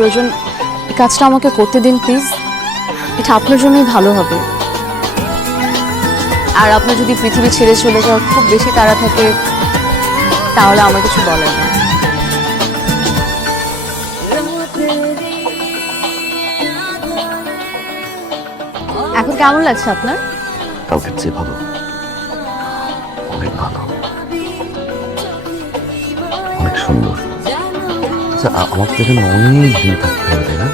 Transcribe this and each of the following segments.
প্রয়োজন এই কাজটা আমাকে করতে দিন প্লিজ। এটা আপনার জন্যই ভালো হবে। আর আপনার যদি পৃথিবী ছেড়ে চলে যাওয়ার খুব বেশি তাড়া থাকে তাহলে আমার কিছু বলার নেই। এখন কেমন লাগছে আপনার? কালকের চেয়ে ভালো, অনেক ভালো, অনেক সুন্দর। আচ্ছা, আমার তো এখানে অনেক দিন থাকতে হবে, তাই না?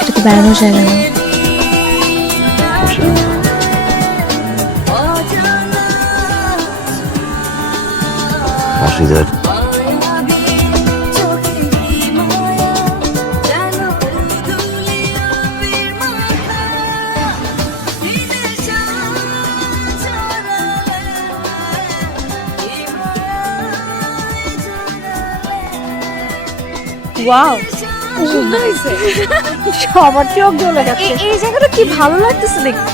এটা তো বেড়ানোর জায়গা না। বসে থাকতে হবে। হাসি যায়। ওয়াও, সুন্দর হয়েছে। সবার চোখ জ্বলে যাচ্ছে। এই জায়গাটা কি ভালো লাগতেছে দেখতে।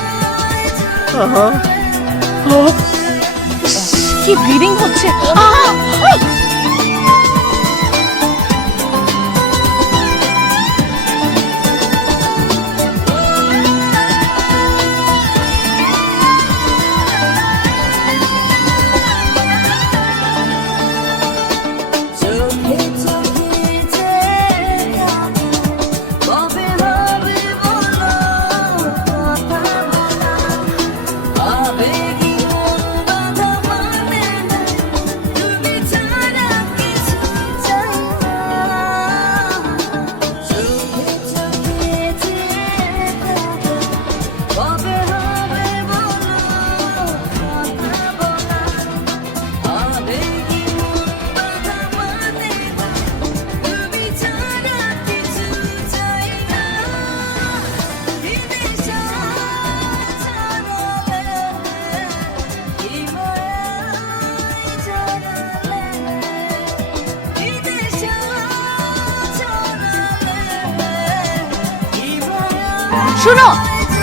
কি ব্লিডিং হচ্ছে। শুনো,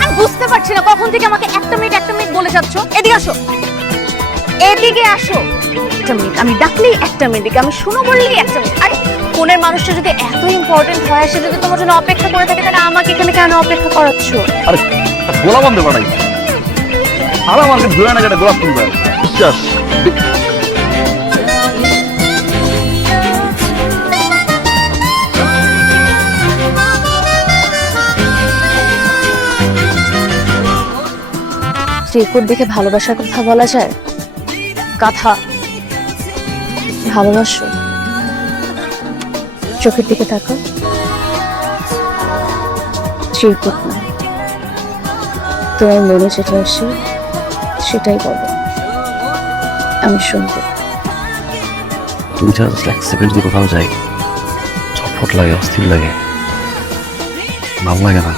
আমি বুঝতে পারছি না কখন থেকে আমাকে একটা মিনিট বলে যাচ্ছ। এদিকে আসো, এদিকে আসো। একটা মিনিট আমি ডাকলেই একটা মিনিট, আমি শুনো বললেই একটা মিনিট। আরে ফোনের মানুষটা যদি এত ইম্পর্টেন্ট হয়, সে যদি তোমার জন্য অপেক্ষা করে থাকে, তাহলে আমাকে এখানে কেন অপেক্ষা করাচ্ছ? আরে গোলা বন্ধ বানাই, আর আমাকে ধরে না কেটে গোলাপ তুলবে। বিশ্বাস রেকর্ড দেখে ভালোবাসার কথা বলা যায়? কথা ভালোবাসো? চোখের দিকে তাকাও। রেকর্ড না, তোমার মনে যেটা আসে সেটাই বলো, আমি শুনবো। তুমি ছাড়া এক সেকেন্ড দিয়ে কোথাও যাই, ছটফট লাগে, অস্থির লাগে, ভালো লাগে না।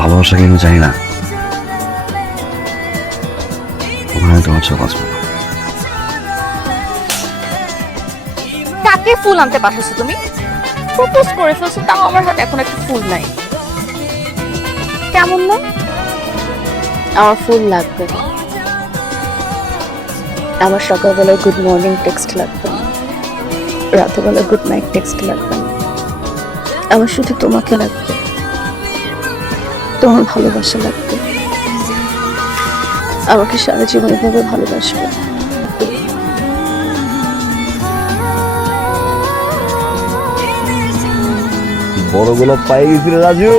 ভালোবাসা কিন্তু জানি না, ওখানে তোমার চোখ আসবে না। কাকে ফুল আনতে পাঠাচ্ছো তুমি? প্রপোজ করে ফেলছো, তাও আমার হাতে এখন একটা ফুল নাই। কেমন না? আমার ফুল লাগবে না, আমার সকালবেলায় গুড মর্নিং টেক্সট লাগবে না, রাতেবেলা গুড নাইট টেক্সট লাগবে না। আমার শুধু তোমাকে লাগবে, তোমার ভালোবাসা লাগবে। আমাকে সারা জীবন এভাবে ভালোবাসবে। বড় গোলাপ পাই গেছি রে রাজু,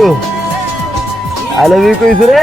আই লাভ ইউ কইছে রে।